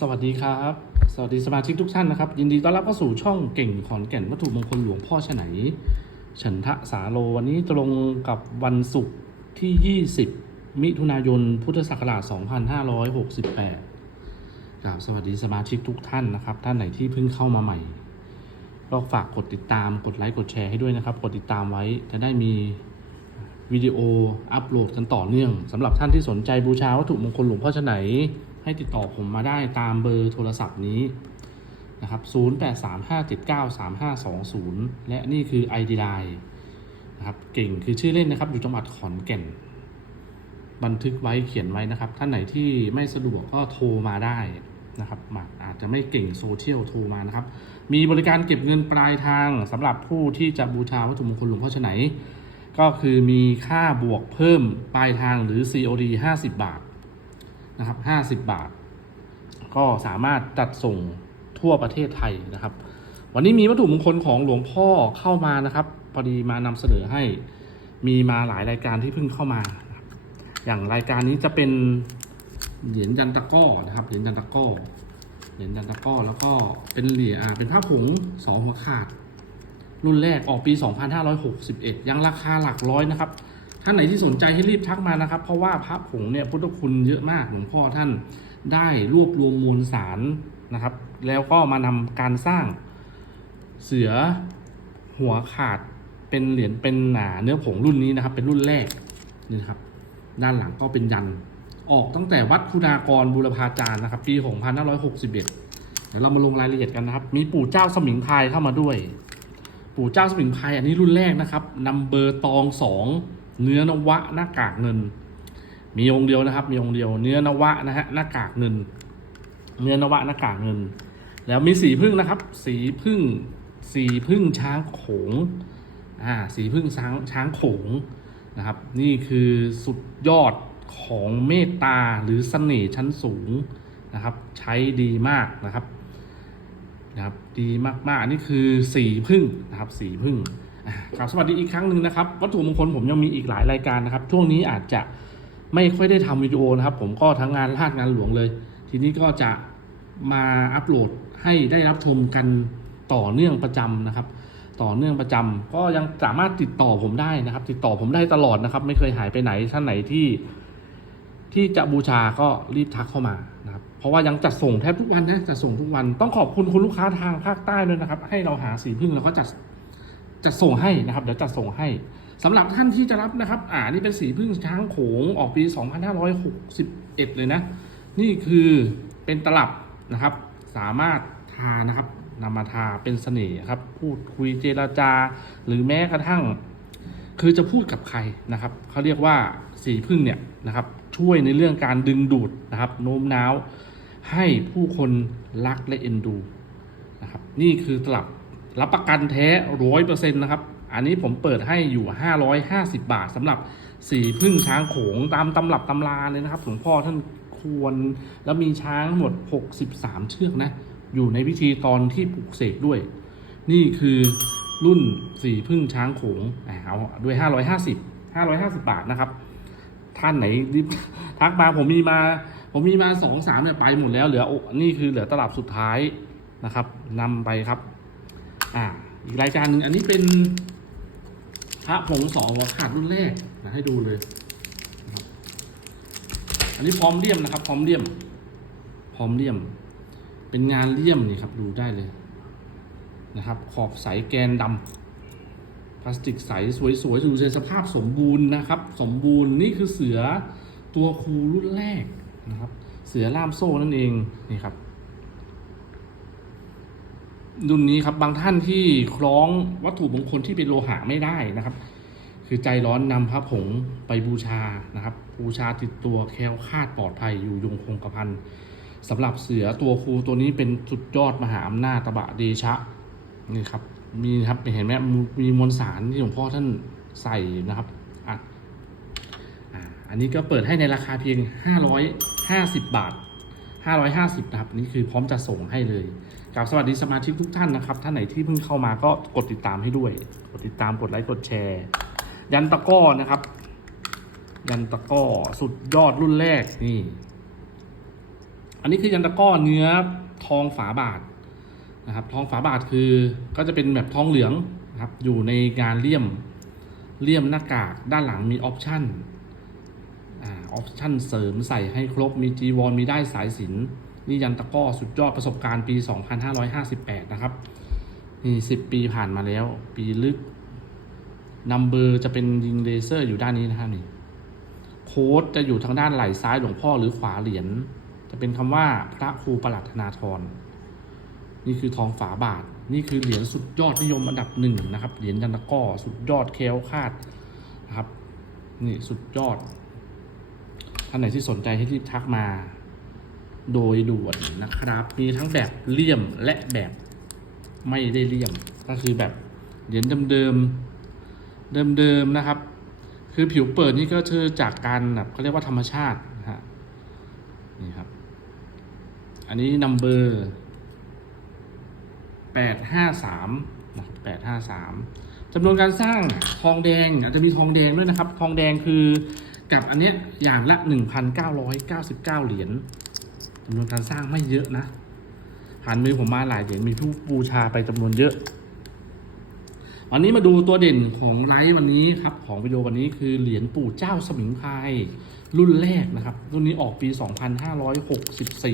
สวัสดีครับ สวัสดีสมาชิกทุกท่านนะครับ ยินดีต้อนรับเข้าสู่ช่องเก่งขอนแก่นวัตถุมงคลหลวงพ่อฉไหนฉันทะสาโลวันนี้ตรงกับวันศุกร์ที่ 20 มิถุนายนพุทธศักราช 2568ครับสวัสดีสมาชิกทุกท่านนะครับ ท่านไหนที่เพิ่งเข้ามาใหม่ก็ฝากกดติดตามกดไลค์กดแชร์ให้ด้วยนะครับ กดติดตามไว้จะได้มีวิดีโออัปโหลดกันต่อเนื่องสำหรับท่านที่สนใจบูชาวัตถุมงคลหลวงพ่อฉไหน ให้ติดต่อผมมาได้ตามเบอร์โทรศัพท์นี้นะครับ 0835793520 และนี่คือ ID Line นะครับเก่งคือชื่อเล่นนะครับ อยู่จังหวัดขอนแก่น บันทึกไว้เขียนไว้นะครับ ท่านไหนที่ไม่สะดวกก็โทรมาได้นะครับมาอาจจะไม่เก่งโซเชียลโทรมานะครับ มีบริการเก็บเงินปลายทางสำหรับผู้ที่จะบูชาวัตถุมงคลหลวงพ่อฉไหน ก็คือมีค่าบวกเพิ่มปลายทางหรือ COD 50 บาท นะครับ50บาท ก็สามารถจัดส่งทั่วประเทศไทยนะครับ วันนี้มีวัตถุมงคลของหลวงพ่อเข้ามานะครับ พอดีมานำเสนอให้มีมาหลายรายการที่เพิ่งเข้ามา อย่างรายการนี้จะเป็นเหรียญยันตะก้อนะครับเหรียญยันตะก้อเหรียญยันตะก้อแล้วก็เป็นเหรียญเป็นผ้าผงสองหัวขาด รุ่นแรกออกปี 2561 ยังราคาหลักร้อยนะครับ ท่านไหนที่สนใจให้รีบทักมานะครับ เพราะว่าพระผงเนี่ยพุทธคุณเยอะมากหลวงพ่อท่านได้รวบรวมมวลสารนะครับ แล้วก็มานำการสร้างเสือหัวขาดเป็นเหรียญเป็นหนาเนื้อผงรุ่นนี้นะครับ เป็นรุ่นแรกนี่นครับ ด้านหลังก็เป็นยันออกตั้งแต่วัดคุณากรบูรพาจารย์นะครับ ปี 2561 เดี๋ยวเรามาลงรายละเอียดกันนะครับ มีปู่เจ้าสมิงพายเข้ามาด้วย ปู่เจ้าสมิงพายอันนี้รุ่นแรกนะครับนำเบอร์ตองสอง เนื้อนวะหน้ากากเงิน มีองค์เดียวนะครับ มีองค์เดียว เนื้อนวะนะฮะหน้ากากเงิน เนื้อนวะหน้ากากเงิน แล้วมีสีพึ่งนะครับ สีพึ่ง สีพึ่งช้างโขงอ่าสีพึ่งช้างช้างโขงนะครับ นี่คือสุดยอดของเมตตาหรือเสน่ห์ชั้นสูงนะครับ ใช้ดีมากนะครับนะครับ ดีมากๆอันนี่คือสีพึ่งนะครับ สีพึ่ง ครับสวัสดีอีกครั้งหนึ่งนะครับ วัตถุมงคลผมยังมีอีกหลายรายการนะครับ ช่วงนี้อาจจะไม่ค่อยได้ทำวิดีโอนะครับ ผมก็ทั้งงานลาดงานหลวงเลย ทีนี้ก็จะมาอัปโหลดให้ได้รับชมกันต่อเนื่องประจำนะครับ ต่อเนื่องประจำก็ยังสามารถติดต่อผมได้นะครับ ติดต่อผมได้ตลอดนะครับ ไม่เคยหายไปไหนท่านไหนที่ที่จะบูชาก็รีบทักเข้ามานะครับ เพราะว่ายังจัดส่งแทบทุกวันนะจัดส่งทุกวัน ต้องขอบคุณคุณลูกค้าทางภาคใต้ด้วยนะครับ ให้เราหาสีพึ่งแล้วก็จัด จัดส่งให้นะครับ เดี๋ยวจัดส่งให้สำหรับท่านที่จะรับนะครับ อ่านี่เป็นสีพึ่งช้างโขงออกปี 2561 เลยนะ นี่คือเป็นตลับนะครับ สามารถทานะครับนำมาทาเป็นเสน่ห์ครับ พูดคุยเจราจา หรือแม้กระทั่ง คือจะพูดกับใครนะครับเขาเรียกว่าสีพึ่งเนี่ยนะครับ ช่วยในเรื่องการดึงดูดนะครับ โน้มน้าวให้ผู้คนรักและเอ็นดูนะครับ นี่คือตลับ รับประกันแท้ร้อยเปอร์เซ็นต์นะครับ อันนี้ผมเปิดให้อยู่ 550 บาทสำหรับสีพึ่งช้างโขงตามตำรับตำราเลยนะครับหลวงพ่อท่านควรแล้วมีช้างหมด 63 เชือกนะ อยู่ในพิธีตอนที่ปลุกเสกด้วย นี่คือรุ่นสีพึ่งช้างโขงอ่าเอาด้วย 550 550 บาทนะครับ ท่านไหนรีบทักมาผมมีมาผมมีมาสองสามเนี่ยไปหมดแล้วเหลือนี่คือเหลือตลับสุดท้ายนะครับนำไปครับ อ่าอีกรายการหนึ่งอันนี้เป็นพระผงสองหัวขาดรุ่นแรกนะให้ดูเลยนะครับอันนี้พร้อมเลี่ยมนะครับ พร้อมเลี่ยม พร้อมเลี่ยม เป็นงานเลี่ยมนี่ครับดูได้เลยนะครับ ขอบใสแกนดำพลาสติกใสสวยๆดูในสภาพสมบูรณ์นะครับ สมบูรณ์นี่คือเสือตัวครูรุ่นแรกนะครับ เสือล่ามโซ่นั่นเองนี่ครับ รุ่นนี้ครับบางท่านที่คล้องวัตถุมงคลที่เป็นโลหะไม่ได้นะครับ คือใจร้อนนำพระผงไปบูชานะครับ บูชาติดตัวแคล้วคลาดปลอดภัยอยู่ยงคงกระพันสำหรับเสือตัวครูตัวนี้เป็นสุดยอดมหาอำนาจตบะเดชะนี่ครับมีครับเห็นไหมมีมวลสารที่หลวงพ่อท่านใส่นะครับอัดอันนี้ก็เปิดให้ในราคาเพียง 550 บาท 550นะครับนี่คือพร้อมจะส่งให้เลยกราบสวัสดีสมาชิกทุกท่านนะครับ ท่านไหนที่เพิ่งเข้ามาก็กดติดตามให้ด้วย กดติดตามกดไลค์กดแชร์ ยันตะก้อนะครับ ยันตะก้อสุดยอดรุ่นแรกนี่ อันนี้คือยันตะก้อเนื้อทองฝาบาทนะครับ ทองฝาบาทคือก็จะเป็นแบบทองเหลืองนะครับ อยู่ในงานเลี่ยมเลี่ยมหน้ากากด้านหลังมีออปชั่น ออปชั่นเสริมใส่ให้ครบมีจีวรมีได้สายสินนี่ยันตะก้อสุดยอดประสบการณ์ปี 2558 นะครับนี่สิบปีผ่านมาแล้ว ปีลึกนัมเบอร์จะเป็นยิงเลเซอร์อยู่ด้านนี้นะครับนี่โค้ดจะอยู่ทางด้านไหล่ซ้ายหลวงพ่อหรือขวาเหรียญจะเป็นคำว่าพระครูประหลัดธนาธรนี่คือทองฝาบาท นี่คือเหรียญสุดยอดนิยมอันดับหนึ่งนะครับเหรียญยันตะก้อสุดยอดแคล้วคาดนะครับนี่สุดยอด ท่านไหนที่สนใจให้รีบทักมา โดยด่วนนะครับ มีทั้งแบบเลี่ยมและแบบไม่ได้เลี่ยม ก็คือแบบเหรียญเดิมๆเดิมๆนะครับ คือผิวเปิดนี่ก็คือจากการแบบเขาเรียกว่าธรรมชาตินะฮะนี่ครับ อันนี้นัมเบอร์แปดห้าสามนะแปดห้าสามจำนวนการสร้างทองแดงอาจจะมีทองแดงด้วยนะครับ ทองแดงคือ กับอันเนี้ยอย่างละหนึ่งพันเก้าร้อยเก้าสิบเก้าเหรียญจำนวนการสร้างไม่เยอะนะผ่านมือผมมาหลายเหรียญมีผู้บูชาไปจำนวนเยอะ วันนี้มาดูตัวเด่นของไลฟ์วันนี้ครับ ของวิดีโอวันนี้คือเหรียญปู่เจ้าสมิงพรายรุ่นแรกนะครับ รุ่นนี้ออกปี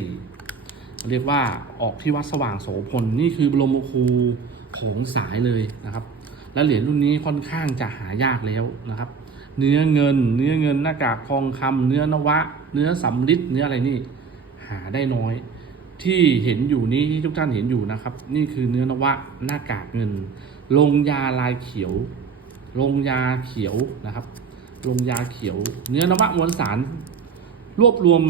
2564 เรียกว่าออกที่วัดสว่างโสพลนี่คือบรมครูของสายเลยนะครับ และเหรียญรุ่นนี้ค่อนข้างจะหายากแล้วนะครับ เนื้อเงิน เนื้อเงินหน้ากากทองคำเนื้อนวะ เนื้อสำริดเนื้ออะไรนี่ หาได้น้อย ที่เห็นอยู่นี้ที่ทุกท่านเห็นอยู่นะครับ นี่คือเนื้อนวะหน้ากากเงินลงยาลายเขียวลงยาเขียวนะครับลงยาเขียว เนื้อนวะมวลสาร รวบรวม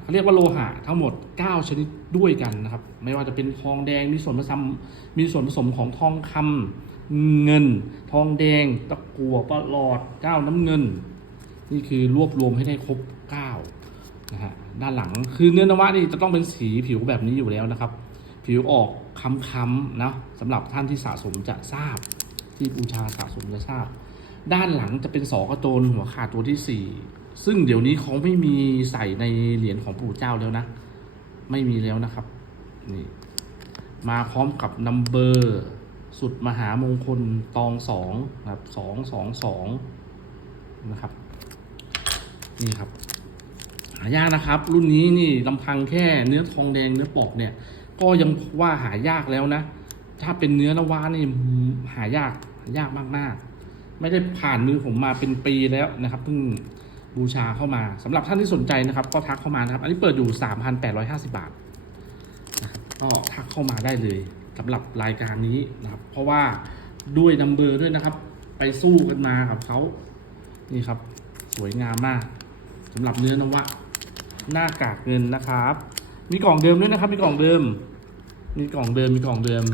เขาเรียกว่าโลหะทั้งหมด 9 ชนิดด้วยกันนะครับ ไม่ว่าจะเป็นทองแดงมีส่วนผสมมีส่วนผสมของทองคำ เงิน ทองแดง ตะกั่วประหลอดก้าวน้ำเงิน นี่คือรวบรวมให้ได้ครบ9นะฮะด้านหลังคือเนื้อนวะนี่จะต้องเป็นสีผิวแบบนี้อยู่แล้วนะครับ ผิวออกค้ำๆนะสำหรับท่านที่สะสมจะทราบ ที่บูชาสะสมจะทราบ ด้านหลังจะเป็นสอกระโจนหัวขาดตัวที่สี่ซึ่งเดี๋ยวนี้เขาไม่มีใส่ในเหรียญของปู่เจ้าแล้วนะ ไม่มีแล้วนะครับนี่มาพร้อมกับนัมเบอร์ สุดมหามงคลตองสองนะครับสองสองสองนะครับ นี่ครับ หายากนะครับ รุ่นนี้นี่ลำพังแค่เนื้อทองแดงเนื้อปอกเนี่ย ก็ยังว่าหายากแล้วนะ ถ้าเป็นเนื้อนวานี่หายากหายากมากๆ ไม่ได้ผ่านมือผมมาเป็นปีแล้วนะครับเพิ่งบูชาเข้ามาสำหรับท่านที่สนใจนะครับ ก็ทักเข้ามานะครับ อันนี้เปิดอยู่ 3,850 บาทนะครับก็ทักเข้ามาได้เลย สำหรับรายการนี้นะครับ เพราะว่าด้วยนัมเบอร์ด้วยนะครับ ไปสู้กันมากับเขานี่ครับ สวยงามมากสำหรับเนื้อนวะหน้ากากเงินนะครับ มีกล่องเดิมด้วยนะครับ มีกล่องเดิม มีกล่องเดิมมีกล่องเดิม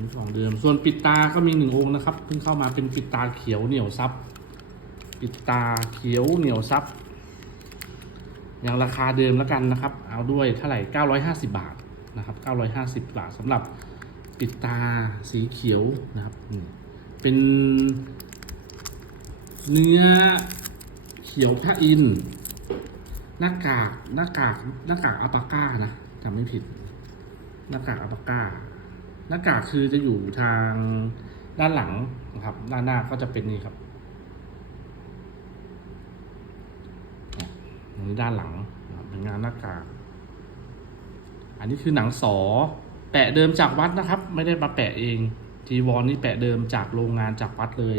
มีกล่องเดิม ส่วนปิดตาก็มีหนึ่งองค์นะครับเพิ่งเข้ามาเป็นปิดตาเขียวเหนียวซับปิดตาเขียวเหนียวซับอย่างราคาเดิมแล้วกันนะครับ เอาด้วยเท่าไหร่950 บาท นะครับ950 บาทสำหรับปิดตาสีเขียวนะครับ เป็นเนื้อเขียวพระอินหน้ากากหน้ากากหน้ากากอัปาก้านะจำไม่ผิด หน้ากากอัปาก้า หน้ากากคือจะอยู่ทางด้านหลังนะครับ ด้านหน้าก็จะเป็นนี่ครับเนี่ยอันนี้ด้านหลังเป็นงานหน้ากาก อันนี้คือหนังสอ แปะเดิมจากวัดนะครับ ไม่ได้มาแปะเองจีวรนี่แปะเดิมจากโรงงานจากวัดเลย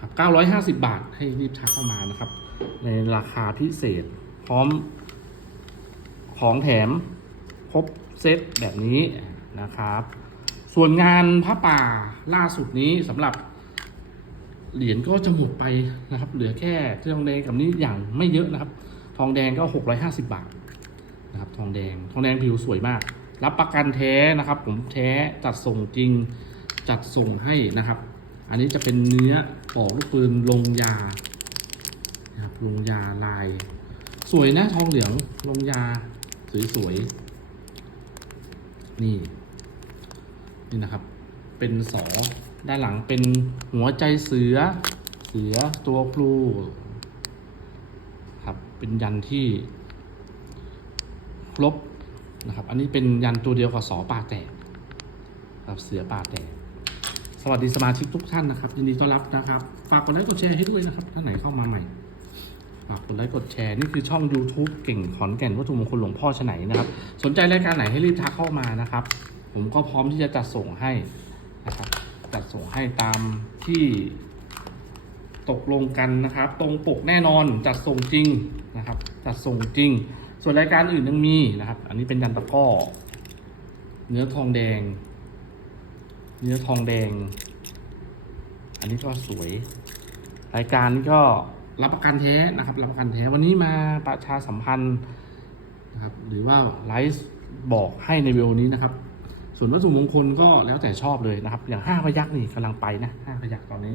ครับ950 บาทให้รีบทักเข้ามานะครับ ในราคาพิเศษ พร้อมของแถมครบเซตแบบนี้นะครับ ส่วนงานพระป่าล่าสุดนี้สำหรับเหรียญก็จะหมดไปนะครับ เหลือแค่ทองแดงกับนี้อย่างไม่เยอะนะครับ ทองแดงก็ 650 บาท นะครับทองแดงทองแดงผิวสวยมาก รับประกันแท้นะครับ ผมแท้จัดส่งจริงจัดส่งให้นะครับ อันนี้จะเป็นเนื้อปอกลูกปืนลงยานะครับลงยาลาย สวยนะทองเหลืองลงยาสวยๆนี่ นี่นะครับ เป็นสอด้านหลังเป็นหัวใจเสือ เสือตัวพลูครับ เป็นยันที่ รบนะครับ อันนี้เป็นยันตัวเดียวกับสอป่าแตกครับเสือป่าแตก สวัสดีสมาชิกทุกท่านนะครับยินดีต้อนรับนะครับ ฝากกดไลค์กดแชร์ให้ด้วยนะครับท่านไหนเข้ามาใหม่ฝากกดไลค์กดแชร์นี่คือช่อง YouTube เก่งขอนแก่นวัตถุมงคลหลวงพ่อชไหนนะครับ สนใจรายการไหนให้รีบทักเข้ามานะครับ ผมก็พร้อมที่จะจัดส่งให้นะครับ จัดส่งให้ตามที่ตกลงกันนะครับ ตรงปกแน่นอนจัดส่งจริงนะครับ จัดส่งจริง ส่วนรายการอื่นยังมีนะครับ อันนี้เป็นยันตะก้อ เนื้อทองแดง เนื้อทองแดง อันนี้ก็สวย รายการนี้ก็รับประกันแท้นะครับ รับประกันแท้วันนี้มาประชาสัมพันธ์นะครับ หรือว่าไลฟ์บอกให้ในวิดีโอนี้นะครับ ส่วนวัตถุมงคลก็แล้วแต่ชอบเลยนะครับ อย่างห้าพยักษ์นี่กำลังไปนะห้าพยักษ์ตอนนี้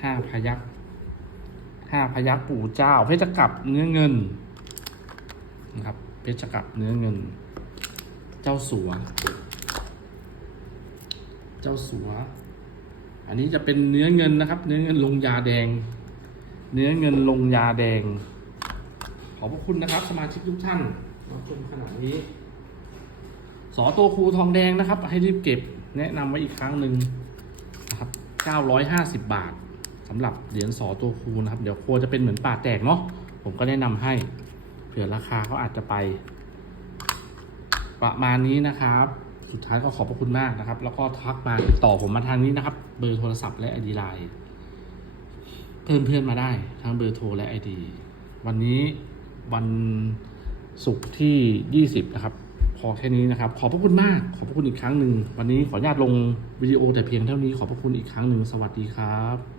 ห้าพยักษ์ห้าพยักษ์ปู่เจ้าเพชรกับเนื้อเงิน นะครับ เพชรกับเนื้อเงิน เจ้าสัว เจ้าสัว อันนี้จะเป็นเนื้อเงินนะครับ เนื้อเงินลงยาแดง เนื้อเงินลงยาแดง ขอบพระคุณนะครับ สมาชิกทุกท่านรับชมขนาดนี้ สอโตครูทองแดงนะครับ ให้รีบเก็บแนะนำไว้อีกครั้งหนึ่งนะครับ950 บาทสำหรับเหรียญสอโตคูนะครับ เดี๋ยวครัวจะเป็นเหมือนป่าแตกเนาะผมก็แนะนำให้ ผื่อราคาเขาอาจจะไป ประมาณนี้นะครับ สุดท้ายก็ขอบพระคุณมากนะครับ แล้วก็ทักมาติดต่อผมมาทางนี้นะครับ เบอร์โทรศัพท์และไอดีไลน์เพิ่มเพื่อนมาได้ทั้งเบอร์โทรและไอดีวันนี้วันศุกร์ที่ 20 นะครับ พอแค่นี้นะครับ ขอบพระคุณมาก ขอบพระคุณอีกครั้งหนึ่ง วันนี้ขออนุญาตลงวิดีโอแต่เพียงเท่านี้ ขอบพระคุณอีกครั้งหนึ่ง สวัสดีครับ